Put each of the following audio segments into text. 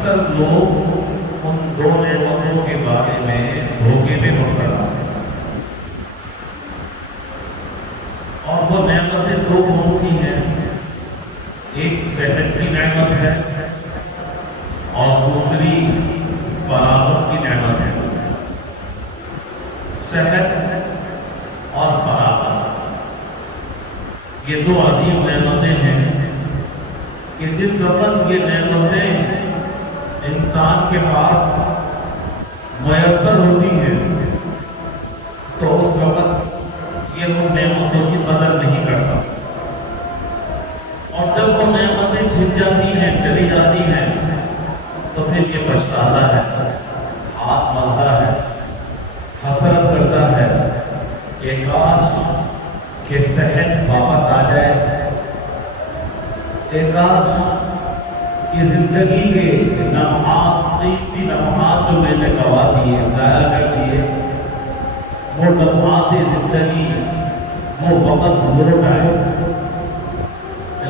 اکثر لوگ ان دو نعمتوں کے بارے میں دھوکے میں مبتلا ہیں، اور وہ نعمتیں دو کون سی ہیں؟ ایک صحت کی نعمت ہے اور دوسری فراغت کی نعمت ہے۔ صحت اور فراغت یہ دو عظیم نعمتیں ہیں کہ جس وقت یہ نعمتیں انسان کے پاس میسر ہوتی ہیں تو اس وقت یہ ان نعمتوں کی قدر نہیں کرتا، اور جب وہ نعمتیں چھن جاتی ہیں، چلی جاتی ہیں، تو پھر یہ پچھتاتا ہے، ہاتھ ملتا ہے، حسرت کرتا ہے کہ کاش کہ صحت واپس آ جائے، کاش کہ زندگی کے لمحات، قیمتی لمحات جو میں نے گوا دیے، ضائع کر دیے، وہ لمحات زندگی، وہ وقت لوٹ آئے۔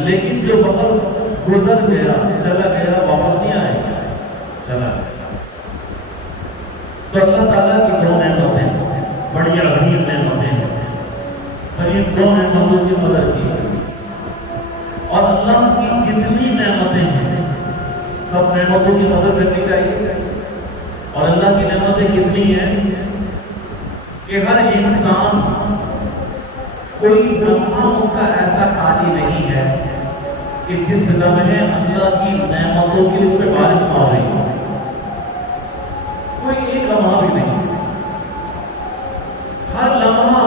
لیکن جو وقت گزر گیا، چلا گیا، واپس نہیں آئے گا، چلا گیا۔ تو اللہ تعالیٰ کی دو نعمتیں بڑی عظیم نعمتیں ہیں، تو ان دو نعمتوں کی قدر کی گئی، اور اللہ کی جتنی نعمتیں ہیں سب نعمتوں کی قدر کرنی چاہیے۔ اور اللہ کی نعمتیں کتنی ہیں کہ ہر انسان، کوئی لمحہ اس کا ایسا خالی نہیں ہے کہ جس لمحے اللہ کی نعمتوں کی اس پہ بارش نہ ہو رہی ہو، کوئی ایک لمحہ بھی نہیں۔ ہر لمحہ،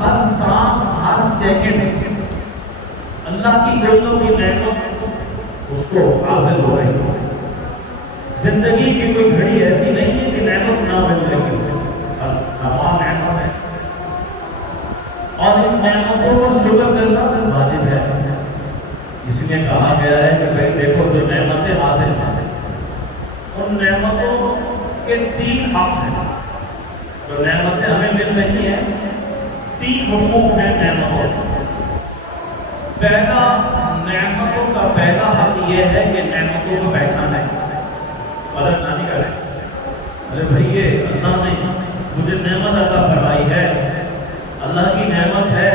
ہر سانس، ہر سیکنڈ اللہ کی کوئی نہ کوئی نعمت اس کو حاصل ہو رہی ہے۔ زندگی کی کوئی گھڑی ایسی نہیں ہے کہ نعمت نہ مل رہی ہو، تمام نعمت ہے، اور ان نعمتوں پر شکر کرنا واجب ہے۔ اس لیے کہا گیا ہے کہ بھائی دیکھو، جو نعمتیں حاصل ہیں ان نعمتوں کے تین حق ہیں۔ جو نعمتیں ہمیں مل رہی ہیں، تین حقوق ہیں نعمتوں کے۔ پہلا، نعمتوں کا پہلا حق یہ ہے کہ نعمتوں کو پہچانے، قدر نہ کریں۔ ارے بھائی، یہ اللہ نے مجھے نعمت عطا فرمائی ہے، اللہ کی نعمت ہے،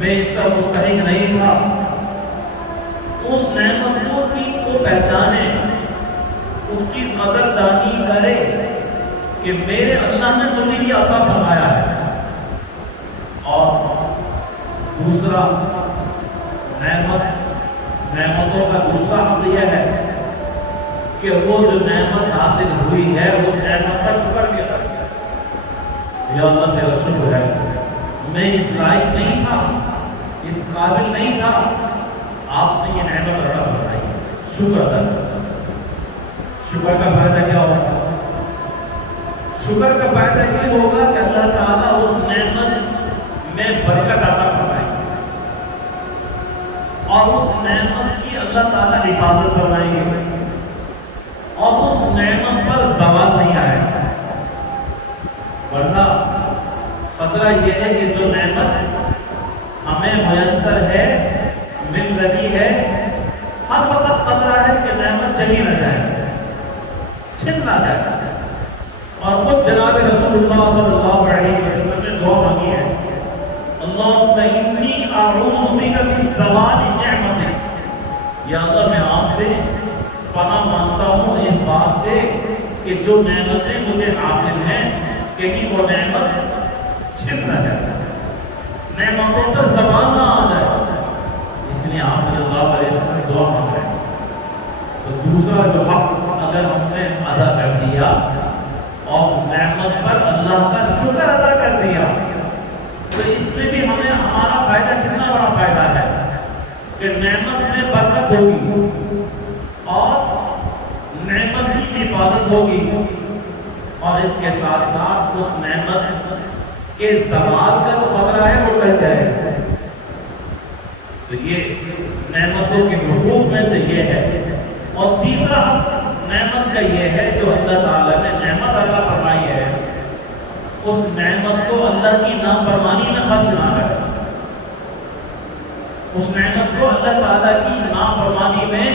میں اس کا مستحق نہیں تھا۔ اس نعمت کو پہچانے، اس کی قدر دانی کرے کہ میرے اللہ نے مجھے یہ عطا فرمایا ہے۔ اور دوسرا، نعمتوں کا دوسرا حق یہ ہے کہ وہ جو نعمت حاصل ہوئی ہے اس نعمت کا شکر کیا کرے۔ یا اللہ تیرا شکر ہے، میں اس لائق نہیں تھا، اس قابل نہیں تھا، آپ نے یہ نعمت عطا فرمائی، شکر ادا کرنا۔ شکر کا فائدہ کیا ہوگا؟ شکر کا فائدہ یہ ہوگا کہ اللہ تعالیٰ اس نعمت میں برکت عطا فرمائے، اور اس نعمت کی اللہ تعالیٰ حفاظت فرمائیں گے، اور اس نعمت پر زوال نہیں آئے گا۔ ورنہ خطرہ یہ ہے کہ جو نعمت ہمیں میسر ہے، مل رہی ہے، ہر وقت خطرہ ہے کہ نعمت چلی نہ جائے، چھن نہ جائے۔ اور خود جناب رسول اللہ صلی اللہ علیہ وسلم نے دعا مانگی ہے، اللہم انی اعوذ بک من زوال نعمتک، یا اللہ میں آپ سے پناہ مانگتا ہوں اس بات سے کہ جو نعمتیں مجھے حاصل ہیں کہیں وہ نعمت چھن نہ جائے، نعمتوں پر زوال نہ آ جائے۔ اس لیے آپ صلی اللہ علیہ وسلم دعا مانگ رہے ہیں۔ تو دوسرا جو حق اگر ہم نے ادا کر دیا اور نعمت پر اللہ کا شکر ادا کر دیا، تو اس میں بھی ہمیں ہمارا فائدہ کتنا بڑا فائدہ ہے کہ نعمت میں برکت ہوگی اور نعمت کی حفاظت ہوگی، اور اس کے ساتھ ساتھ اس نعمت کے زوال کا جو خطرہ ہے وہ ٹل جائے گا۔ تو یہ نعمتوں کے حقوق میں سے یہ ہے۔ اور تیسرا نعمت کا یہ ہے جو اللہ تعالیٰ نے نعمت عطا فرمائی ہے، اس نعمت کو اللہ کی نافرمانی میں خرچ نہ کرے، اس نعمت کو اللہ تعالیٰ کی نافرمانی میں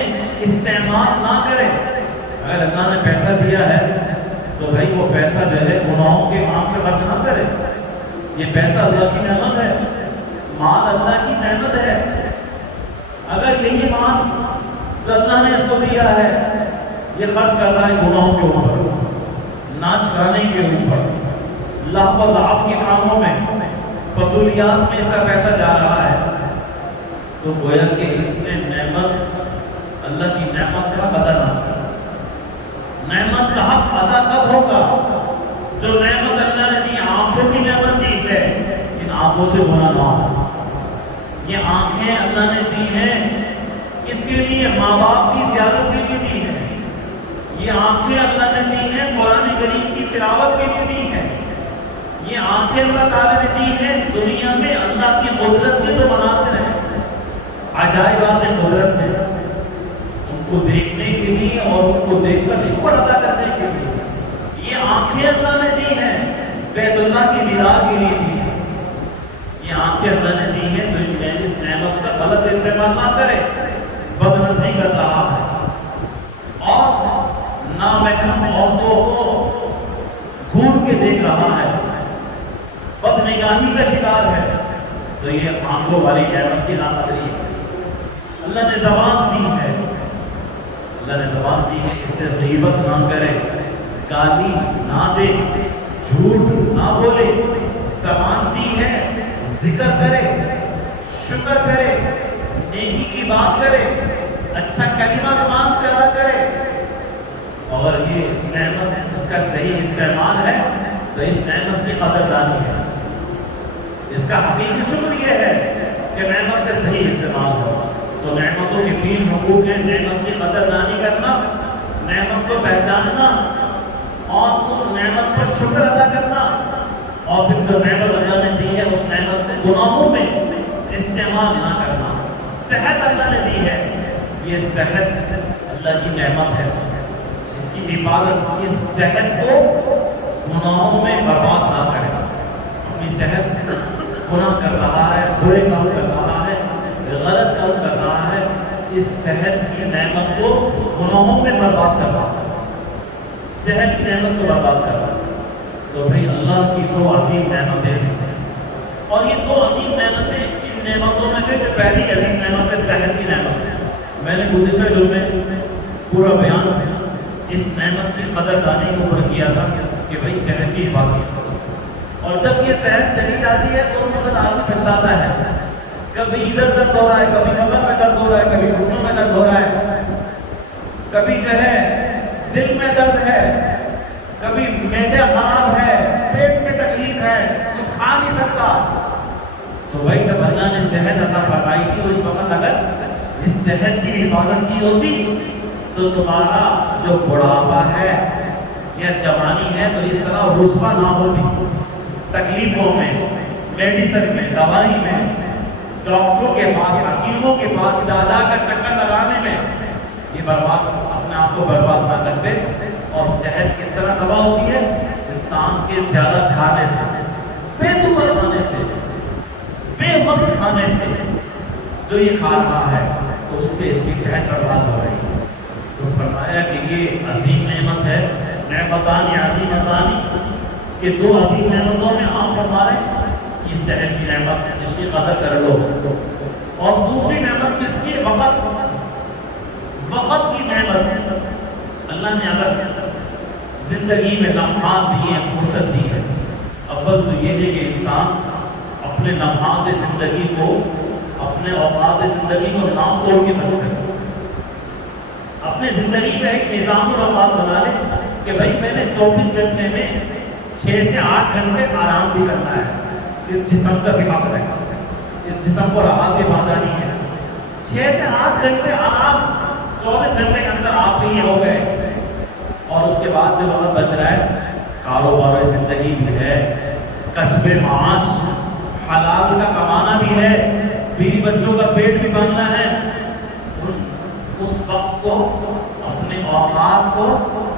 استعمال نہ کرے۔ تو بھائی وہ پیسہ جو ہے گناہوں کے کام پہ خرچ نہ کرے. یہ پیسہ اللہ کی نعمت ہے، مال اللہ کی نعمت ہے. اگر یہی مال جو اللہ نے اس کو دیا ہے یہ خرچ کر رہا ہے گناہوں کے اوپر، ناچ گانے کے اوپر، لاہ و لعب کے کاموں میں، فضولیات میں اس کا پیسہ جا رہا ہے، تو گویا کہ اس نے نعمت، اللہ کی نعمت کا قدر نہ کیا. نعمت کا حق ادا کب ہوگا؟ جو نعمت اللہ نے دی، آنکھوں کی نعمت دی ہے، ان آنکھوں سے گناہ نہ ہو. یہ آنکھیں اللہ نے دی ہیں اس کے لیے ماں باپ کی زیارت کے لیے دی ہیں. یہ آنکھیں اللہ نے دی ہیں قرآن کریم کی تلاوت کے لیے دی ہیں. یہ آنکھیں اللہ تعالیٰ نے دی ہیں دنیا میں اللہ کی قدرت کے جو مناظر ہیں، عجائبات قدرت ہیں، ان کو دیکھنے کے لیے اور ان کو دیکھ کر شکر ادا کرنے کے لیے. یہ آنکھیں اللہ نے دی ہیں بیت اللہ کی دیدار کے لیے دی ہیں. یہ آنکھیں اللہ نے دی ہیں تو اس نعمت کا غلط استعمال نہ کرے. بدنظری کر رہا ہے اور نامحرم عورتوں کو گھور کے دیکھ رہا ہے، بدنگاہی کا شکار ہے، تو یہ آنکھوں والی نعمت کی ناقدری ہے. اللہ نے زبان دی ہے، اللہ نے زبان دی ہے، اس سے غیبت نہ کرے، گالی نہ دے، جھوٹ نہ بولے. زبان دی ہے ذکر کرے، شکر کرے، نیکی کی بات کرے، اچھا کلمہ زبان سے ادا کرے. اور یہ نعمت اس کا صحیح استعمال ہے تو اس نعمت کی قدردانی ہے. اس کا حقیقی شکر یہ ہے کہ نعمت کا صحیح استعمال ہو. تو نعمتوں کے 3 حقوق ہیں: نعمت کی قدردانی کرنا، نعمت کو پہچاننا اور اس نعمت پر شکر ادا کرنا، اور پھر جو نعمت اللہ نے دی ہے اس نعمت کو گناہوں میں استعمال نہ کرنا. صحت اللہ نے دی ہے، یہ صحت اللہ کی نعمت ہے، اس کی حفاظت، اس صحت کو گناہوں میں برباد نہ کرے. اپنی صحت گناہ کر رہا ہے، برے کام کر رہا ہے، غلط کام کر رہا ہے، اس صحت کی نعمت کو گناہوں میں برباد کر رہا ہے، صحت کی نعمت کو برباد کر رہا ہے. تو بھئی اللہ کی 2 عظیم نعمتیں ہیں، اور یہ 2 عظیم نعمتیں، ان نعمتوں میں سے جو پہلی عظیم نعمت ہے صحت کی نعمت ہے. میں نے گزشتہ جمعے میں پورا بیان اس نعمت کی قدردانی کے اوپر کیا تھا کہ بھئی صحت کی حفاظت. اور جب یہ صحت چلی جاتی ہے تو اس وقت آدمی پچھتاتا ہے، کبھی ادھر درد ہو رہا ہے، کبھی کمر میں درد ہو رہا ہے، کبھی گھٹنوں میں درد ہو رہا ہے، کبھی جو ہے دل میں درد ہے، کبھی معدہ خراب ہے، پیٹ میں تکلیف ہے، کچھ کھا نہیں سکتا. تو بھائی جب اللہ نے صحت عطا فرمائی تھی اس وقت اگر اس صحت کی حفاظت کی ہوتی تو تمہارا جو بڑھاپا ہے یا جوانی ہے تو اس طرح رسوا نہ ہوتی. تکلیفوں میں، میڈیسن میں، دوائی میں، ڈاکٹروں کے پاس، حکیموں کے پاس جا جا کر چکر لگانے میں یہ برباد، اپنے آپ کو برباد نہ کرتے. اور صحت کس طرح تباہ ہوتی ہے؟ انسان کے زیادہ کھانے سے، بے دماغ کھانے سے، بے وقت کھانے سے. جو یہ کھا رہا ہے تو اس سے اس کی صحت برباد ہو رہی ہے. تو فرمایا کہ یہ عظیم نعمت ہے، نعمتان عظیمتان، کہ 2 عظیم نعمتوں میں آپ فرما رہے ہیں یہ صحت کی نعمت ہے، اس کی قدر کر لو. اور دوسری نعمت کس کی؟ وقت کی نعمت. اللہ نے اگر زندگی میں لمحات دیے، فرصت دی ہے، اول تو یہ ہے کہ انسان اپنے لمحات زندگی کو، اپنے اوقات زندگی کو نام توڑ کے خرچ کرے. اپنے زندگی کا ایک نظام الاوقات بنا لے کہ بھائی میں نے 24 گھنٹے میں 6 سے 8 گھنٹے آرام بھی کرنا ہے. اس جسم کا بھی حق ہے، اس جسم کو راحت بھی پہنچانی ہے. 6 سے 8 گھنٹے آرام 24 گھنٹے کے اندر آپ بھی ہو گئے. اور اس کے بعد جو وقت بچ رہا ہے، کاروبار زندگی بھی ہے، کسب معاش حلال کا کمانا بھی ہے، بیوی بچوں کا پیٹ بھی بھرنا ہے. اس وقت کو، اپنے اوقات کو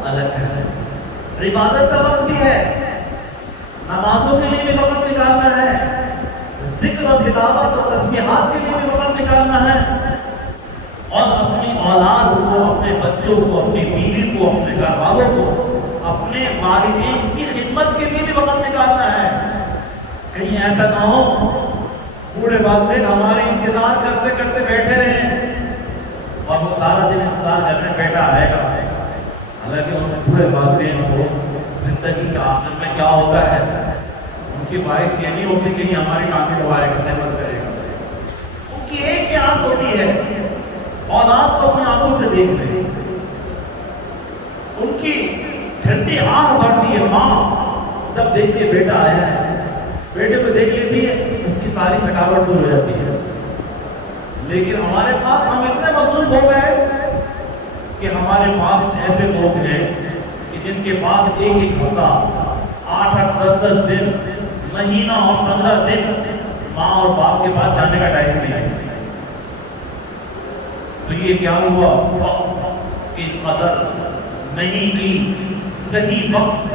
الگ کرنا ہے. عبادت کا وقت بھی ہے، نمازوں کے لیے بھی وقت نکالنا ہے، ذکر و تلاوت اور تسبیحات کے لیے بھی وقت نکالنا ہے. اور اپنی اولاد کو، اپنے بچوں کو، اپنی بیوی کو، اپنے گھر والوں کو، اپنے اپنے والدین کی خدمت کے لیے بھی وقت نکالنا ہے. کہیں ایسا نہ ہو بوڑھے والدین ہمارے انتظار کرتے کرتے بیٹھے رہے اور وہ سارا دن انتظار کرنے بیٹھا آئے گا. حالانکہ ان بوڑھے والدین کو زندگی کے آخر میں کیا ہوتا ہے, ان کی خواہش یہ نہیں ہوتی کہ ہماری ٹانگیں دبائے گا, خدمت کرے گا. ان کی ایک ہی آس ہوتی ہے اولاد کو اپنی آنکھوں سے دیکھ لے. ان کی ٹھنڈی آہ بھرتی ہے ماں جب دیکھتی ہے بیٹا آیا ہے, بیٹے کو دیکھ لیتی ہے اس کی ساری تھکاوٹ دور ہو جاتی ہے. لیکن ہمارے پاس ہم اتنے مصروف ہو گئے کہ ہمارے پاس ایسے لوگ ہیں کہ جن کے پاس ایک ایک ہفتہ 8-10 دن مہینہ اور 15 دن ماں اور باپ کے پاس جانے کا ٹائم نہیں ہے. تو یہ کیا ہوا, وقت کی قدر نہیں کی, صحیح وقت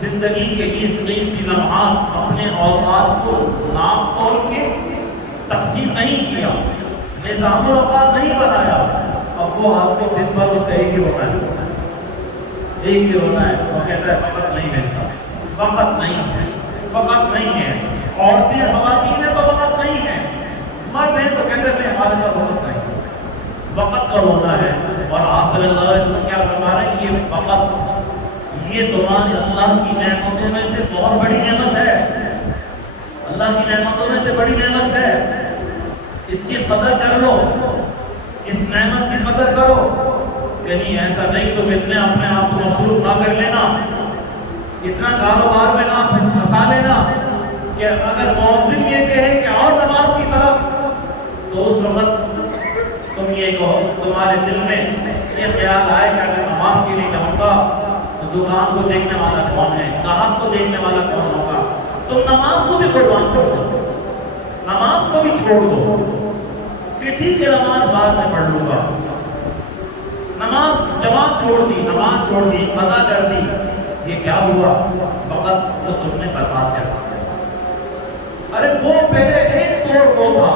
زندگی کے اس قیمتی لمحات اپنے اوقات کو ناپ توڑ کے تقسیم نہیں کیا, نظام الاوقات نہیں بنایا. اب وہ آدمی دن بھر اس کا ایک ہی ہونا ہے, ایک ہی ہونا ہے. وہ کہتا ہے وقت نہیں ملتا, وقت نہیں ہے, وقت نہیں ہے. عورتیں خواتین ہیں تو وقت نہیں ہے, مرد ہیں تو کہتے ہیں ہمارے پاس وقت نہیں. وقت کا ہونا ہے. اور آخر اللہ اس میں کیا فرما رہے ہیں, یہ وقت یہ تمہاری اللہ کی نعمتوں میں سے بہت بڑی نعمت ہے. اللہ کی نعمتوں میں سے بڑی نعمت ہے. اس کی قدر کر لو, اس نعمت کی قدر کرو. کہیں ایسا نہیں تم اتنے اپنے آپ کو مصروف نہ کر لینا, اتنا کاروبار میں نہ پھنسا لینا کہ اگر مؤذن یہ کہے کہ اور نماز کی طرف تو اس وقت تم یہ کہو, تمہارے دل میں یہ خیال آئے کہ اگر نماز کے لیے جاؤں گا تو دکان کو دیکھنے والا کون ہے, گاہک کو دیکھنے والا کون ہوگا. تم نماز کو بھی قربان کر دو, نماز کو بھی چھوڑ دو کہ ٹھیک ہے نماز بعد میں پڑھ لوں گا. نماز جماعت چھوڑ دی, نماز چھوڑ دی, قضا کر دی. یہ کیا ہوا, وقت کو تم نے برباد کر دیا. ارے وہ پہلے ایک دور وہ تھا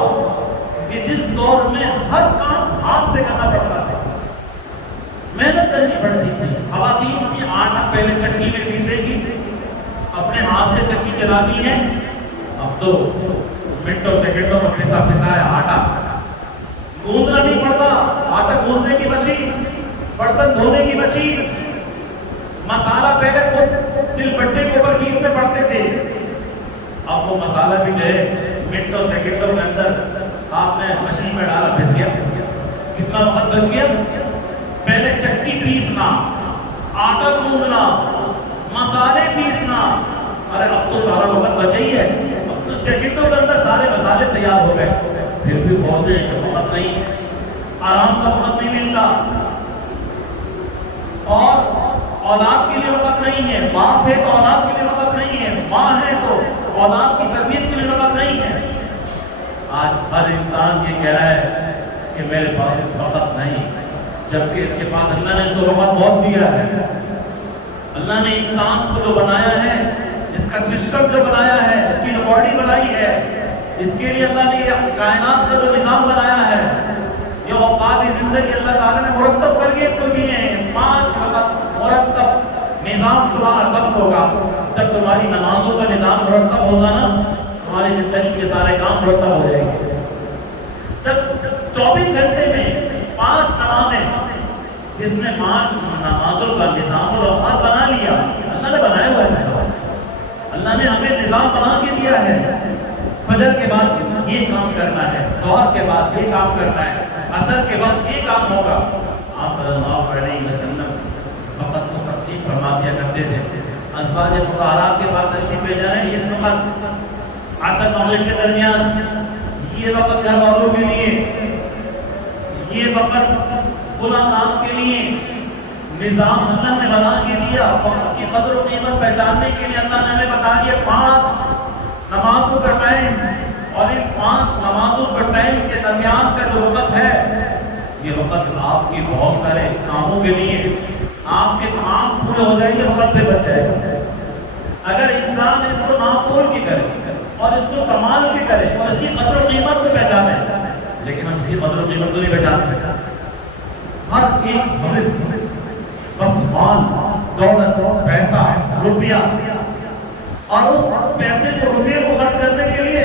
کہ جس دور میں ہر کام ہاتھ سے کرنا پڑتا تھا, محنت کرنی پڑتی تھی. خواتین کی آٹا پہلے چکی میں پیسے گی, اپنے ہاتھ سے چکی چلاتی ہے. اب تو منٹوں سیکنڈوں میں پسایا آٹا, گوندنا نہیں پڑتا. آٹا گوندنے کی مشین, برتن دھونے کی مشین, مسالہ پہلے خود سل بٹے کے اوپر پیسنے پڑتے تھے. اب وہ مسالہ بھی جو ہے منٹوں سیکنڈوں کے اندر آپ نے مشین میں ڈالا, پس گیا. کتنا وقت بچ گیا. پہلے چکی پیسنا, آٹا گوندنا, مسالے پیسنا. ارے اب تو سارا وقت بچا ہی ہے, اب تو سیکنڈوں کے اندر سارے مسالے تیار ہو گئے. پھر بھی بولتے ہیں کہ وقت نہیں, آرام کا وقت نہیں ملتا. اور اولاد کے لیے وقت نہیں ہے, باپ ہے تو اولاد کے لیے وقت نہیں ہے, ماں ہے تو اولاد کی تربیت کے لیے وقت نہیں ہے. آج ہر انسان یہ کہہ رہا ہے کہ میرے پاس وقت نہیں, جبکہ اس کے پاس اللہ نے اس کو وقت بہت دیا ہے. اللہ نے انسان کو جو بنایا ہے, اس کا سسٹم جو بنایا ہے, اس کی جو باڈی بنائی ہے, اس کے لیے اللہ نے یہ کائنات کا جو نظام بنایا ہے, یہ اوقات زندگی اللہ تعالیٰ نے مرتب کر کے اس کو دیے ہیں. 5 وقت مرتب نظام تمہارا تب ہوگا جب تمہاری نمازوں کا نظام مرتب ہوگا نا, تمہاری زندگی کے سارے کام مرتب ہو جائیں گے. جب 24 گھنٹے میں 5 نمازیں, جس نے 5 نمازوں کا نظام الاوقات بنا لیا, اللہ نے بنایا ہوا ہے, اللہ نے ہمیں نظام بنا کے دیا ہے. فجر کے بعد یہ کام کرنا ہے, ظہر کے بعد یہ کام کرنا ہے, عصر کے بعد یہ کام ہوگا. آپ صلی اللہ علیہ وسلم وقت کو تقسیم فرما دیا کرتے تھے. ازواج مطہرات کے بعد تشریف لے جا رہے ہیں, اس وقت عصر مغرب کے درمیان یہ وقت گھر والوں کے لیے, یہ وقت فلاں کام کے لیے. نظام اللہ نے بنا کے دیا. وقت کی قدر و قیمت پہچاننے کے لیے اللہ نے ہمیں بتا دیا 5 نمازوں کا ٹائم, اور ان 5 نمازوں کا ٹائم کے درمیان کا جو وقت ہے, یہ وقت آپ کے بہت سارے کاموں کے لیے, آپ کے کام پورے ہو جائیں گے, وقت پہ بچ جائے گا. اگر انسان اس کو ناپ توڑ کے کرے اور اس کو سنبھال کے کرے اور اس کی قدر و قیمت کو پہچانے, لیکن ہم اس کی قدر و قیمت کو نہیں پہچانتے. ہر ایک بس مال, دولت, پیسہ روپیہ، اور اس پیسے کو روپیے کو خرچ کرنے کے لیے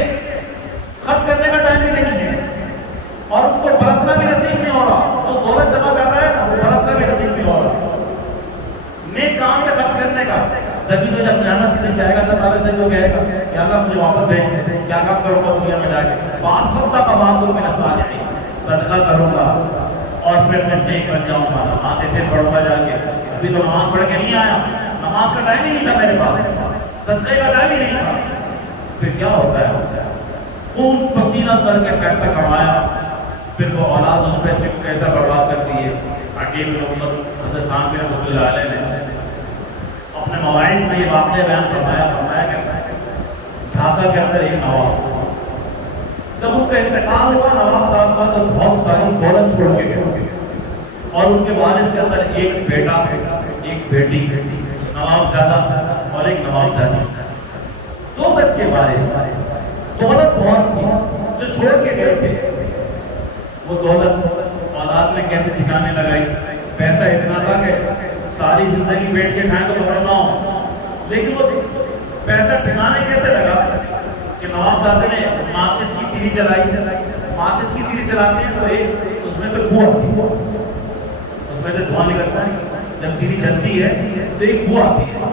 خرچ کرنے کا ٹائم بھی نہیں ہے، اور اس کو برتنا بھی نصیب نہیں ہو رہا، جو دولت جمع کر رہا ہے وہ برتنا بھی نصیب نہیں ہو رہا نیک کام میں خرچ کرنے کا۔ جبھی تو جب قیامت کے دن جائے گا اللہ تعالیٰ سے جو کہے گا کہ اللہ مجھے واپس بھیج دے، کیا کام کروں گا دنیا میں جا کے؟ صدقہ کروں گا اور پھر میں نیک بن جاؤں گا، نماز سے پھر پڑھوں گا جا کے۔ ابھی تو نماز پڑھ کے نہیں آیا، نماز کا ٹائم ہی نہیں تھا میرے پاس، صدقے کا ٹائم ہی نہیں تھا۔ پھر کیا ہوتا ہے؟ خون پسینہ کر کے پیسہ کمایا، پھر وہ اولاد اس پیسے کو کیسا برباد کرتی ہے۔ حکیم محمد حضرت خان بن رحمۃ اللہ علیہ نے اپنے مواعظ میں یہ واقعہ بیان فرمایا کہ ڈھاکہ کے اندر ایک نواب، جب ان کا انتقال ہوا نواب صاحب کا، تو بہت ساری دولت چھوڑ کے گئے، اور ان کے وارث کے اندر ایک بیٹا، ایک بیٹی، نواب زیادہ اور ایک نواب زیادہ، دو بچے وارث۔ دولت بہت تھی جو چھوڑ کے گئے تھے، وہ دولت اولاد میں کیسے ٹھکانے لگائی؟ پیسہ اتنا تھا کہ ساری زندگی بیٹھ کے کھائیں تو خبر نہ ہو، لیکن وہ پیسہ ٹھکانے کیسے لگا کہ نواب زادے نے ماچس کی تیری جلائی۔ ماچس کی تیری جلاتے ہیں تو ایک اس میں سے بو آتی ہے، اس میں سے دھواں نکلتا ہے، جب تیری جلتی ہے تو ایک بو آتی ہے،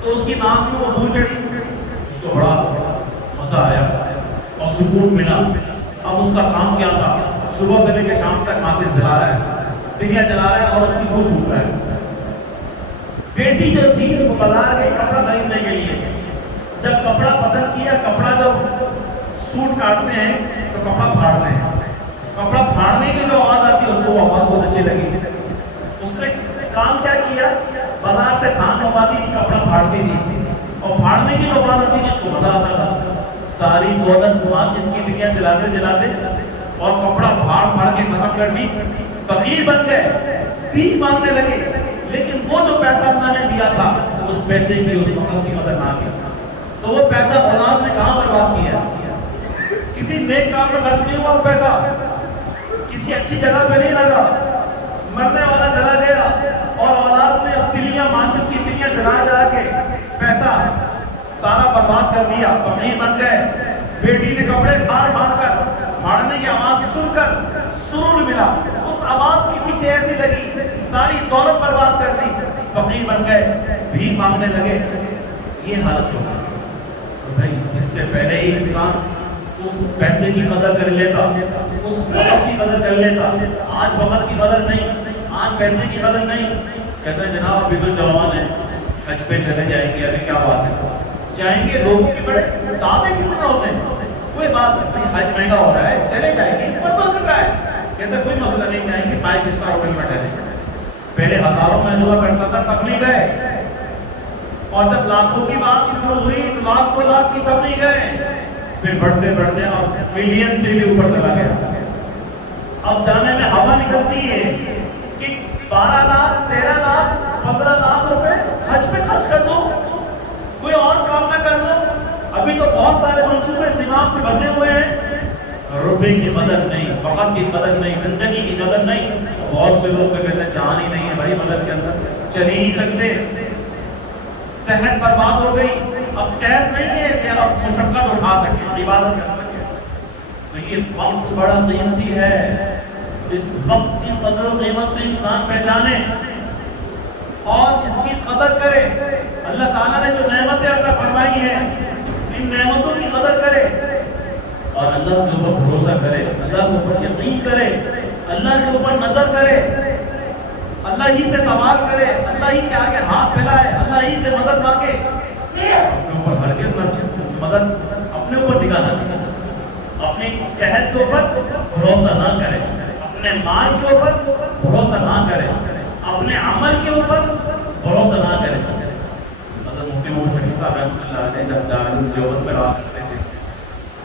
تو اس کی ناک میں وہ بو چڑھی، اس کو بڑا مزہ آیا اور سکون ملا۔ اب اس کا کام کیا تھا؟ صبح سے لے کے شام تک ماچس جلا رہا ہے، تیریاں جلا رہا ہے اور اس کی بو سوکھ رہا ہے۔ بیٹی جو تھی وہ بازار کے کپڑا خریدنے کے لیے، جب کپڑا پسند کیا، کپڑا جب سوٹ کاٹتے ہیں تو کپڑا پھاڑتے ہیں، کپڑا پھاڑنے کی جو آواز آتی ہے اس کو وہ آواز بہت اچھی لگی، اس نے کام کیا کیا؟ بازار سے تھان منگواتی تھی، کپڑا پھاڑتی تھی، اور پھاڑنے کی جو آواز آتی تھی اس کو مزہ آتا تھا۔ ساری دولت ماچس کی تیریاں جلاتے جلاتے اور کپڑا پھاڑ پھاڑ کے ختم کر دی، فقیر بن گئے، بھیک مانگنے لگے، لیکن وہ جو پیسہ اللہ نے دیا تھا اس پیسے کی اس وقت کی قدر نہ کی، تو وہ پیسہ اولاد نے کہاں برباد کیا؟ کسی نیک کام میں خرچ نہیں ہوا، وہ پیسہ کسی اچھی جگہ پہ نہیں لگا، مرنے والا چلا گیا، اور اولاد نے تلیاں ماچس کی تلیاں جلا جلا کے پیسہ سارا برباد کر دیا، فقیر بن گئے۔ بیٹی نے کپڑے پھاڑ پھاڑ کر، پھاڑنے کی آواز سن کر سرور ملا، اس آواز کے پیچھے ایسی لگی، ساری دولت برباد کر دی، فقیر بن گئے، بھیک مانگنے لگے۔ یہ حالت ہو گئی۔ بھائی اس سے پہلے ہی انسان اس پیسے کی قدر کر لیتا، اس وقت کی قدر کر لیتا، آج وقت کی قدر نہیں، آج پیسے کی قدر نہیں۔ کہتے ہیں جناب ابھی تو جوان ہے، حج پہ چلے جائیں گے، ابھی کیا بات ہے؟ جائیں گے، لوگوں کے بڑے دعوے کتنے ہوتے ہیں، کوئی بات نہیں، حج مہنگا ہو رہا ہے، چلے جائیں گے، فرض ہو چکا ہے، کہتے ہیں کوئی مسئلہ نہیں، جائیں گے 5 اسٹار ہوٹل میں ٹھہریں گے۔ پہلے ہزاروں میں ہوا کرتا تھا، تب نہیں گئے، اور جب لاکھوں کی بات شروع ہوئی تو لاکھ کو لاکھ کی تب نہیں گئے، پھر بڑھتے بڑھتے اور ملین سے بھی اوپر چلا گیا۔ اب جانے میں ہوا نکلتی ہے کہ 12 لاکھ 13 لاکھ 15 لاکھ روپے حج پہ خرچ کر دو، کوئی اور کام نہ کر لو۔ ابھی تو بہت سارے منصوبے دماغ میں بسے ہوئے ہیں، روپے کی قدر نہیں، وقت کی قدر نہیں، زندگی کی قدر نہیں۔ بہت سے لوگ کہتے ہیں جان ہی نہیں ہے بھائی بدن کے اندر، چل ہی نہیں سکتے، صحت برباد ہو گئی، اب صحت نہیں ہے کہ اب مشقت اٹھا سکے، عبادت کر سکے۔ تو یہ وقت بڑا قیمتی ہے، اس وقت کی قدر و قیمت میں انسان پہچانے اور اس کی قدر کرے۔ اللہ تعالیٰ نے جو نعمتیں عطا فرمائی ہیں ان نعمتوں کی قدر کرے اور اللہ کے اوپر بھروسہ کرے، اللہ کے اوپر یقین کرے، اللہ کے اوپر نظر کرے، اللہ ہی سے سوال کرے، اللہ ہی کے آگے ہاتھ پھیلائے، اللہ ہی سے مدد مانگے۔ اپنے اوپر ہرگز نہ مدد اپنے اوپر ٹھکانا نہیں، اپنی صحت کے اوپر بھروسہ نہ کرے، اپنے مال کے اوپر بھروسہ نہ کرے، اپنے عمل کے اوپر بھروسہ نہ کرے۔ حضرت مفتی محمد شفیع صاحب رحمۃ اللہ علیہ جب دارالعلوم دیوبند میں رہا کرتے تھے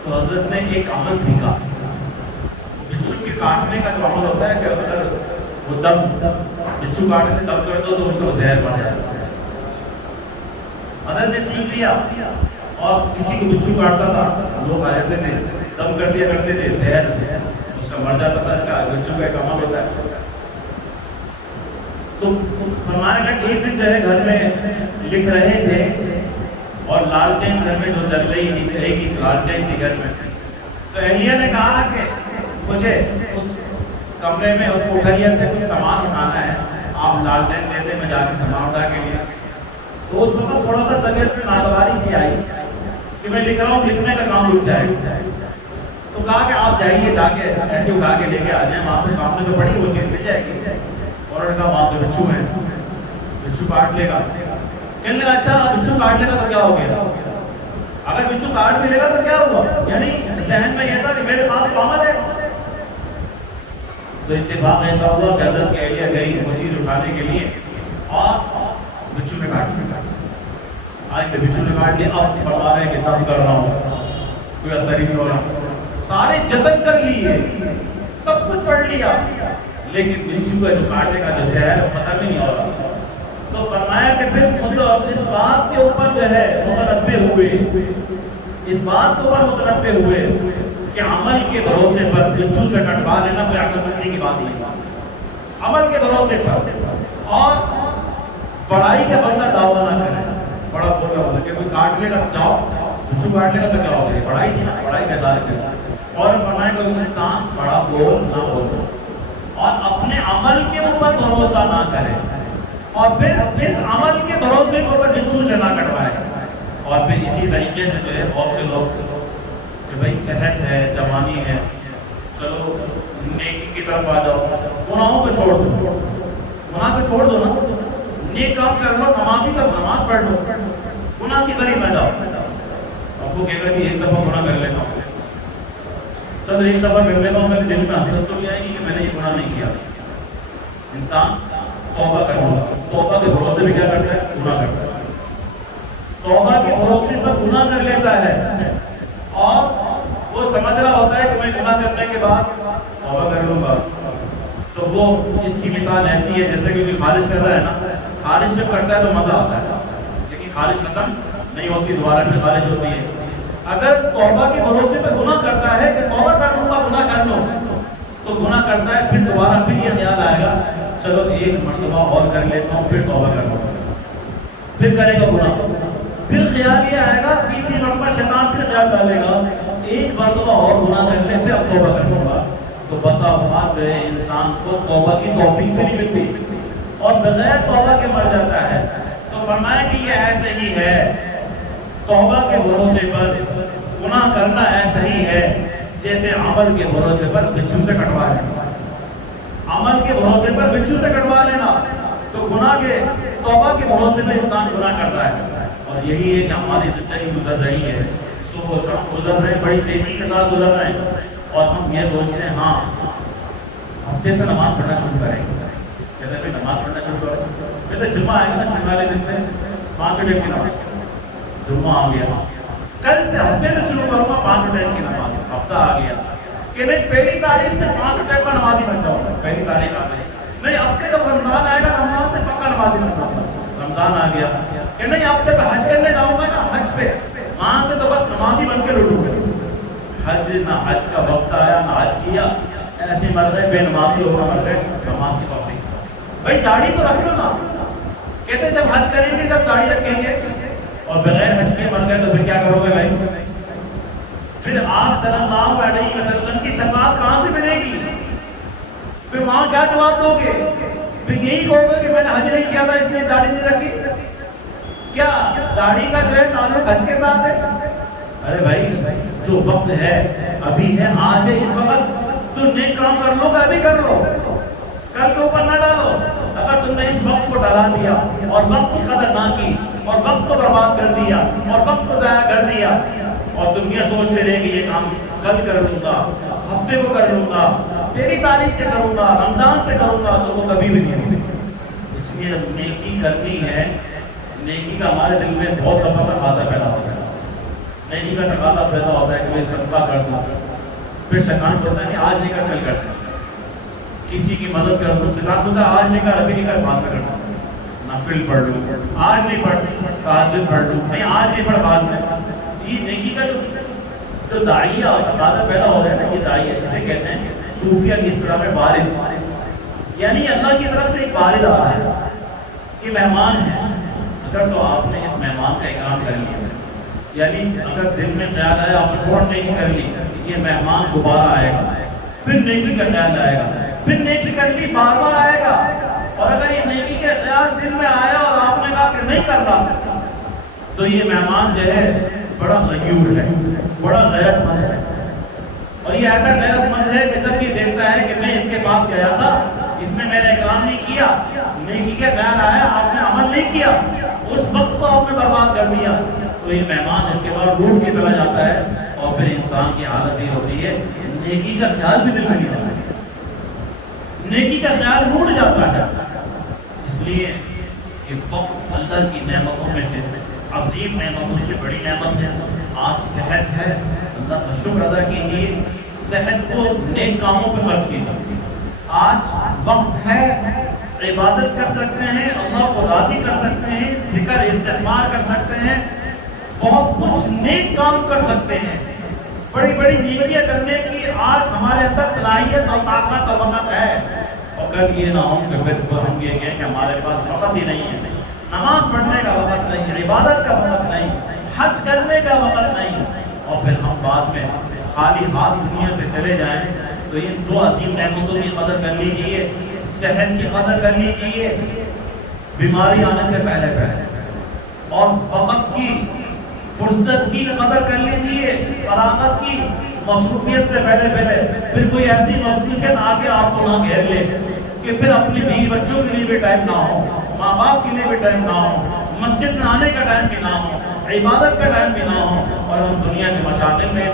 تو حضرت نے ایک عمل سیکھا، بچھو کے کاٹنے کا جو عمل ہوتا ہے کہ اگر وہ دم بچھو کاٹنے دم کر دو تو اس کو زہر بن جاتا ہے۔ حضرت نے سیکھ لیا اور کسی کو بچھو کاٹتا تھا، لوگ آ جاتے تھے، دم کر دیا کرتے تھے، زہر اس کا مر جاتا تھا، اس کا بچھو کا ایک عمل ہوتا ہے۔ تو فرمانے لگا ایک دن جو ہے گھر میں لکھ رہے تھے اور لالٹین گھر میں جو جل رہی تھی چاہے گی لالٹین تھی گھر میں، تو اہلیہ نے کہا کہ مجھے اس کمرے میں اس کوٹھریہ سے کچھ سامان اٹھانا ہے، آپ لالٹین دے دیں میں جا کے سامان اٹھا کے لیا۔ تو اس وقت تھوڑا سا طبیعت میں ناگواری سی آئی کہ میں لکھ رہا ہوں، لکھنے کا کام رک جائے، تو کہا کہ آپ جائیے جا کے ایسے اٹھا کے لے کے آ جائیں، وہاں پہ سامنے جو پڑی وہ چیز مل جائے گی۔ اور انہوں نے کہا وہاں تو بچھو ہے، بچھو کاٹ لے گا۔ کہنے لگا اچھا بچھو کاٹ لے گا تو کیا ہو گیا، اگر بچھو کاٹ بھی لے گا تو کیا ہوا، یعنی ذہن میں یہ تھا کہ میرے پاس عمل ہے۔ تو اتفاق ایسا ہوا کہ حضرت کی اہلیہ گئی وہ چیز اٹھانے کے لیے اور بچھو میں کاٹ لیا، آج میں بچھو میں کاٹ لیا، اب فرما رہے ہیں کہ تب کر رہا ہوں کوئی اثر ہی نہیں ہو رہا، سارے جتن کر لیے سب کچھ پڑھ لیا لیکن بچھو کا جو کاٹے کا جو زہر ختم ہی نہیں ہو رہا۔ تو فرمایا کہ پھر مطلب اس بات کے اوپر جو ہے متنبہ ہوئے، اس بات کے اوپر متنبہ ہوئے کہ عمل کے بھروسے پر بچھو سے کٹوا لینا کوئی عقل مندی کی بات نہیں، عمل کے بھروسے پر۔ اور بڑائی کا بندہ دعویٰ نہ کرے، بڑا بول رہا ہوتا کہ کوئی کاٹ لے گا جاؤ، بچھو کاٹ لے گا تو کیا ہو گئی، بڑائی تھی نا، بڑائی کا دار ہے۔ اور فرمایا کہ انسان بڑا بول نہ بولو اور اپنے عمل کے اوپر بھروسہ نہ کرے، اور پھر اس عمل کے بھروسے کے اوپر بچھو سے نہ کٹوائے۔ اور پھر اسی طریقے سے جو ہے بہت سے لوگ کہ بھائی صحت ہے، جوانی ہے، چلو نیکی کی طرف آ جاؤ، گناہوں کو چھوڑ دو، گناہ کو چھوڑ دو نا، نیک کام کر لو، نمازی کا نماز پڑھ لو، گناہ کی طرف نہ جاؤ۔ اب وہ کہے گا کہ ایک دفعہ گناہ کر لیتا ہوں، چلو ایک دفعہ کر لیتا ہوں، میرے دل میں حسرت تو نہیں آئے گی کہ میں نے یہ گناہ نہیں کیا۔ انسان توبہ کرنا، توبہ کے بھروسے بھی کیا کرتا ہے، گناہ کرتا ہے، توبہ کے بھروسے پر گناہ کر لیتا ہے اور وہ سمجھ رہا ہوتا ہے کہ میں گناہ کرنے کے بعد توبہ کر لوں گا۔ تو وہ اس کی مثال ایسی ہے جیسے کہ خارج کر رہا ہے نا، خارج جب کرتا ہے تو مزہ آتا ہے لیکن خارج ختم نہیں ہوتی، دوبارہ پھر خارج ہوتی ہے۔ اگر توبہ کے بھروسے پہ گناہ کرتا ہے کہ توبہ کر لوں گا، گناہ کر لوں، تو گناہ کرتا ہے، پھر دوبارہ پھر یہ خیال آئے گا چلو ایک مرتبہ اور کر لیتا ہوں، پھر توبہ کر لوں گا، پھر کرے گا گناہ، پھر خیال یہ آئے گا، تیسری مرتبہ شیطان پھر خیال ڈالے گا ایک مرتبہ اور گناہ کر لے پھر اب توبہ کر لوں گا۔ تو بسا اوقات جو ہے انسان کو توبہ کی توفیق بھی نہیں ملتی اور بغیر توبہ کے مر جاتا ہے۔ تو فرمایا کہ یہ ایسے ہی ہے، توبہ کے بھروسے پر گناہ کرنا ایسا ہی ہے جیسے عمل کے بھروسے پر بچھو سے کٹوا لینا، عمل کے بھروسے پر بچھو سے کٹوا لینا۔ تو گناہ کے توبہ کے بھروسے پر انسان گناہ کرتا ہے، اور یہی ہے کہ ہماری زندگی گزر رہی ہے، صبح و شام گزر رہے ہیں، بڑی تیزی کے ساتھ گزر رہے ہیں، اور ہم یہ سوچ رہے ہیں ہاں ہفتے سے نماز پڑھنا شروع کریں گے، کہتے ہیں نماز پڑھنا شروع کرو، کہتے جمعہ آئے گا نا، جمعہ والے دن سے 5 ٹائم کی نماز، جمعہ آ گیا، کل سے ہفتے میں شروع کروں گا 5 ٹائم کی نماز، ہفتہ آ گیا کہ نہیں پہلی تاریخ سے 5 ٹائم کا نمازی بن جاؤں گا، پہلی تاریخ آ گئی، نہیں اب تک جب رمضان آئے گا رمضان سے پکا نمازی بن جاؤں گا، رمضان آ گیا کہ نہیں اب تک حج کرنے جاؤں گا نا، حج پہ وہاں سے تو بس نمازی بن کے لوٹوں گا، حج نہ حج کا وقت آیا نہ حج کیا، ایسے مر گئے، بے نمازی ہو کر مر گئے، نماز کی توفیق۔ بھائی داڑھی تو رکھ لو نا، کہتے ہیں جب حج کریں گے جب داڑھی رکھیں گے، اور بغیر حج کے مر گئے تو پھر کیا کرو گے بھائی؟ پھر آپ صلی اللہ علیہ وسلم کی شفاعت کہاں سے ملے گی؟ پھر وہاں کیا جواب دو گے؟ پھر یہی کہو گے کہ میں نے حج نہیں کیا تھا اس لیے داڑھی نہیں رکھی؟ کیا داڑھی کا جو ہے تعلق حج کے ساتھ ہے؟ ارے بھائی جو وقت ہے ابھی ہے، آج ہے، اس وقت تو نیک کام کر لو گا، ابھی کر لو، کل کے اوپر نہ ڈالو۔ اگر تم نے اس وقت کو ڈالا دیا اور وقت کی قدر نہ کی اور وقت کو برباد کر دیا اور وقت کو ضائع کر دیا اور تم یہ سوچتے رہے کہ یہ کام کل کر لوں گا، ہفتے کو کر لوں گا، تیری تاریخ سے کروں گا، رمضان سے کروں گا، تو وہ کبھی بھی نہیں ہوگی۔ اس لیے نیکی کرنی ہے، نیکی کا ہمارے دل میں بہت دفعہ تقاضا پیدا ہوتا ہے، نیکی کا تقاضا پیدا ہوتا ہے کہ میں صدقہ کر دوں، پھر شیطان بولتا ہے کہ آج نہیں کر کل کرتے، کسی کی مدد کر دوں، شیطان بولتا ہے آج نہیں کر ابھی نہیں کر بعد میں کرتا ہوں، نفل پڑھ لوں، آج نہیں پڑھ تہجد پڑھ لوں، نہیں آج نہیں پڑھ بعد میں۔ یہ نیکی کا جو داعیہ تقاضا پیدا ہو رہا ہے نا، یہ داعیہ جسے کہتے ہیں صوفیہ کی اصطلاح میں وارث، یعنی اللہ کی طرف سے ایک وارد آ رہا ہے، یہ مہمان ہے، اگر تو آپ نے اس مہمان کا اکرام کر لیا، یعنی اگر دل میں خیال آیا آپ نے فوراً نیکی کر لی، یہ مہمان دوبارہ آئے گا، پھر نیکی کا خیال آئے گا، پھر نیکی کر لی بار بار آئے گا، اور اگر یہ نیکی کے خیال دل میں آیا اور آپ نے کہا کہ نہیں کر رہا، تو یہ مہمان جو ہے بڑا غیور ہے، بڑا غیرت مند ہے، اور یہ ایسا غیرت مند ہے کہ جب یہ دیکھتا ہے کہ میں اس کے پاس گیا تھا، اس نے میرا اکرام نہیں کیا، نیکی کے خیال آیا آپ نے عمل نہیں کیا، اس وقت کو آپ نے برباد کر دیا، تو یہ مہمان اس کے بعد ڈوب کے چلا جاتا ہے، اور پھر انسان کی حالت یہ ہوتی ہے نیکی کا خیال بھی دل میں نہیں آتا، نیکی کا خیال ٹوٹ جاتا ہے۔ اس لیے کہ وقت اللہ کی نعمتوں میں سے عظیم نعمتوں سے بڑی نعمت ہے۔ آج صحت ہے، اللہ کا شکر ادا کیجیے، صحت کو نیک کاموں پہ خرچ کیجیے۔ آج وقت ہے، عبادت کر سکتے ہیں، اللہ کو راضی کر سکتے ہیں، ذکر استغفار کر سکتے ہیں، بہت کچھ نیک کام کر سکتے ہیں، بڑی بڑی نیکیاں کرنے کی آج ہمارے اندر صلاحیت اور طاقت اور وقت ہے۔ اور کل یہ نہ ہو کہ پھر ہم یہ کہیں کہ ہمارے پاس وقت ہی نہیں ہے، نماز پڑھنے کا وقت نہیں، عبادت کا وقت نہیں، حج کرنے کا وقت نہیں، اور پھر ہم بعد میں خالی ہاتھ دنیا سے چلے جائیں۔ تو ان دو عظیم نعمتوں کی قدر کر لیجئے، صحت کی قدر کر لیجئے بیماری آنے سے پہلے اور وقت کی فرصت کی قدر کر لیجئے، فراغت کی مصروفیت سے پہلے پھر کوئی ایسی مصروفیت آگے آپ کو نہ گھیر لے کہ پھر اپنی بیوی بچوں کے لیے بھی ٹائم نہ ہو، ماں باپ کے لیے بھی ٹائم نہ ہو، مسجد میں آنے کا ٹائم بھی نہ ہو، عبادت کا ٹائم بھی نہ ہو، اور ہم دنیا کے مشاغل میں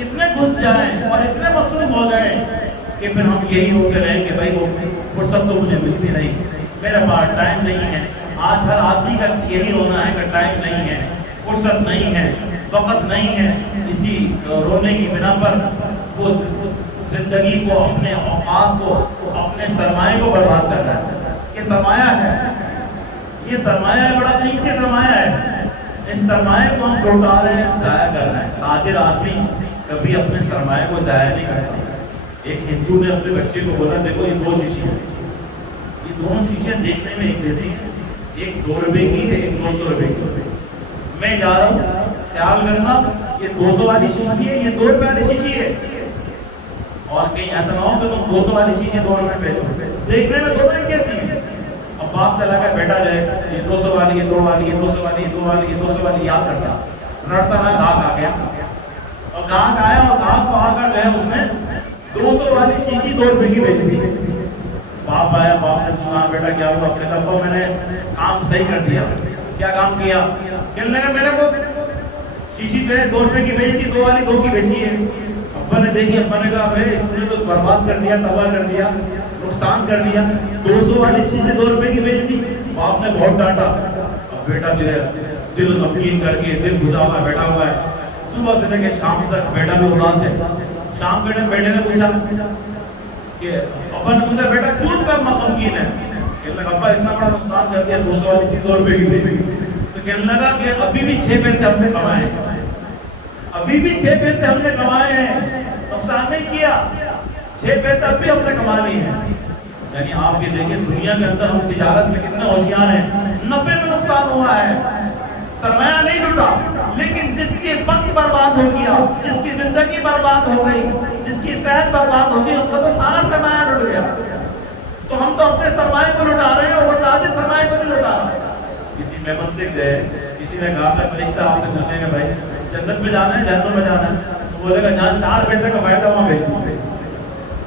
اتنے گھس جائیں اور اتنے مصروف ہو جائیں کہ پھر ہم یہی ہوتے رہیں کہ بھائی وہ فرصت تو مجھے ملتی نہیں، میرے پاس ٹائم نہیں ہے۔ آج ہر آدمی کا یہی ہونا ہے کہ ٹائم نہیں ہے، فرصت نہیں ہے، وقت نہیں ہے۔ اسی رونے کی بنا پر وہ زندگی کو، اپنے اوقات کو، اپنے سرمایہ کو برباد کر رہا ہے۔ یہ سرمایہ ہے، یہ سرمایہ ہے، بڑا قیمتی سرمایہ ہے۔ اس سرمایہ کو ہم لوٹا رہے ہیں، ضائع کر رہے ہیں۔ تاجر آدمی کبھی اپنے سرمایہ کو ضائع نہیں کرتا۔ ایک ہندو نے اپنے بچے کو بولا دیکھو یہ 2 شیشے ہیں، یہ دونوں شیشے دیکھنے میں ایک جیسی ہیں، ایک 2 روپے کی ہے، ایک 200 روپے کی۔ میں جا رہا ہوں، خیال کرنا یہ 200 والی شیشی ہے، یہ 2 روپے والی شیشی ہے، اور کہیں ایسا نہ ہو کہ تم 200 والی شیشی 2 روپے پہ دیکھنے میں دونوں ایک جیسی ہیں۔ اب باپ چلا گیا، بیٹا جائے یہ 200 والی، یہ 2 والی، یہ 200 والی، یہ 2 والی، یہ 200 والی یاد کرتا رڑتا رہا، گاہک آ گیا، اور گاہک آیا اور گاہک کو آ کر جو ہے اس نے 200 والی شیشی 2 روپے کی بیچ دی۔ باپ آیا، باپ نے پوچھا بیٹا کیا ہوا؟ اپنے ابا میں نے کام صحیح کر دیا۔ کیا کام کیا؟ کہنے لگا میرے کو شیشی جو ہے 2 روپے کی بیچی تھی، 2 والی 2 کی بیچی ہے۔ ابا نے دیکھی، ابا نے کہا بھائی تم نے تو برباد کر دیا، تباہ کر دیا، نقصان کر دیا، 200 والی چیزیں 2 روپے کی بیچ دی۔ باپ نے بہت ڈانٹا۔ اب بیٹا جو ہے دل غمگین کر کے، دل گھٹا ہوا بیٹھا ہوا ہے، صبح سے لے کے شام تک بیٹا بھی اداس ہے۔ شام کے بیٹے نے پوچھا کہ ابا نے پوچھا بیٹا کیوں اتنا غمگین ہے؟ کہنے لگا ابا اتنا بڑا نقصان کر دیا، 200 والی چیز 2 روپے کی بیچ دی۔ تو کہنے لگا کہ ابھی بھی 6 پیسے ہم نے کمائے ہیں، ابھی بھی 6 پیسے ہم نے کمائے ہیں، نقصان نہیں کیا، 6 پیسے اب بھی ہم نے کما لیے ہیں۔ یعنی آپ یہ دیکھیں دنیا کے اندر ہم تجارت میں کتنے ہوشیار ہیں، نفع میں نقصان ہوا ہے، سرمایہ نہیں لوٹا، لیکن جس کی وقت برباد ہو گیا، جس کی زندگی برباد ہو گئی، جس کی صحت برباد ہو گئی، اس کا تو سارا سرمایہ لوٹ گیا۔ تو ہم تو اپنے سرمایہ کو لوٹا رہے ہیں اور وہ تاجر سرمایہ کو نہیں لوٹا رہا۔ کسی میں منصف گئے، کسی نے کہا کہ فرشتہ آپ سے پوچھیں گے بھائی جنت میں جانا ہے جہنم میں جانا ہے؟ تو بولے گا جہاں 4 پیسے کا فائدہ وہاں بیچ دوں گے۔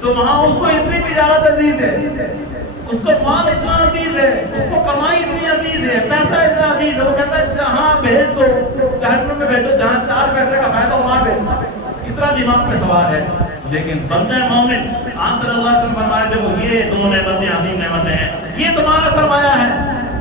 تو وہاں اس کو اتنی تجارت عزیز ہے، اس کو مال اتنا عزیز ہے، اس کو کمائی اتنی عزیز ہے، پیسہ اتنا عزیز ہے، وہ کہتا ہے جہاں بھیج دو جہنم میں بھیجو، جہاں 4 پیسے کا فائدہ وہاں بھیج دو، اتنا دماغ میں سوال ہے۔ لیکن بندہ مومن آن صلی اللہ علیہ وسلم فرمائے دیکھو یہ 2 نعمتیں عظیم نعمتیں ہیں، یہ تمہارا سرمایہ ہے،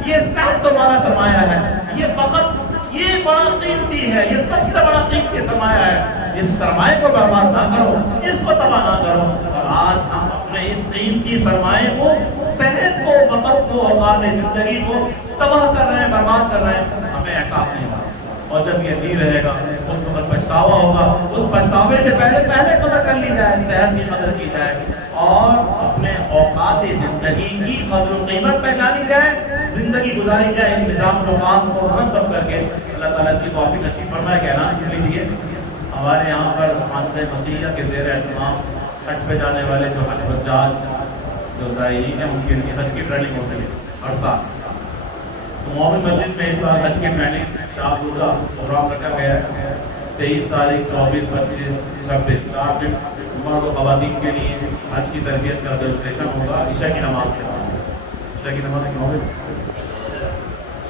یہ صحت تمہارا سرمایہ ہے، یہ وقت یہ بڑا قیمتی ہے، یہ سب سے بڑا قیمتی سرمایہ ہے۔ اس سرمایہ کو برباد نہ کرو، اس کو تباہ نہ کرو۔ اور آج ہم اپنے اس قیمتی سرمایہ کو، صحت کو، وقت کو، اوقات زندگی کو تباہ کر رہے ہیں، برباد کر رہے ہیں، ہمیں احساس نہیں ہوگا۔ اور جب یہ نہیں رہے گا اس وقت پچھتاوا ہوگا۔ اس پچھتاوے سے پہلے قدر کر لی جائے، صحت کی قدر کی جائے، اور اپنے اوقات زندگی کی قدر و قیمت پہچانی جائے، زندگی گزاری جائے ان نظام اوقات کو مرتب کر کے۔ اللہ تعالیٰ اس کی توفیق نصیب فرمائے۔ کہ اعلان سن لیجیے، ہمارے یہاں پر خانقاہ مسیحیہ کے زیر اہتمام حج پہ جانے والے جو حج حجاج جو زائرین ہیں ان کے لیے حج کی ٹریننگ ہوتی ہے ہر سال۔ تو مومن مسجد میں اس سال حج کی ٹریننگ 4 روزہ پروگرام رکھا گیا ہے، 23 تاریخ، 24، 25، 26، 4 دن مرد و خواتین کے لیے حج کی تربیت کا رجسٹریشن ہوگا عشاء کی نماز کے بعد۔ عشاء کی نماز 9 بجے،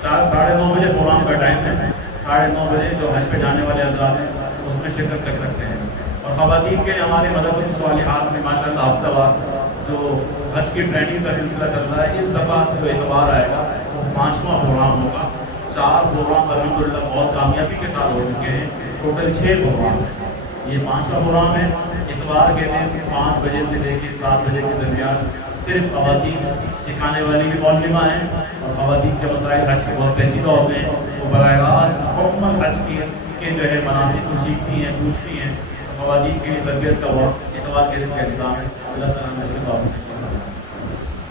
9:30 بجے پروگرام کا ٹائم ہے۔ 9:30 بجے جو حج پہ جانے والے حضرات ہیں اس میں شرکت کر سکتے ہیں۔ اور خواتین کے ہمارے مدرسۃ الصالحات میں ماشاء اللہ ہفتہ وار جو حج کی ٹریننگ کا سلسلہ چل رہا ہے، اس دفعہ جو اتوار آئے گا وہ 5واں پروگرام ہوگا۔ 4 پروگرام الحمدللہ بہت کامیابی کے ساتھ ہو چکے ہیں، ٹوٹل 6 پروگرام ہیں۔ یہ 5واں پروگرام ہے۔ اتوار کے دن 5 بجے سے لے کے 7 بجے کے درمیان صرف خواتین سکھانے والی بھی معلمہ ہیں، اور خواتین کے مسائل حج کے بہت پیچیدہ ہوتے ہیں، وہ براہ راست مکمل حج کے جو ہے مناسب کو سیکھتی ہیں، پوچھتی ہیں۔ خواتین کے لیے تربیت کا وقت اتوار کے دن کا انتظام ہے۔ اللہ تعالیٰ نے اس کے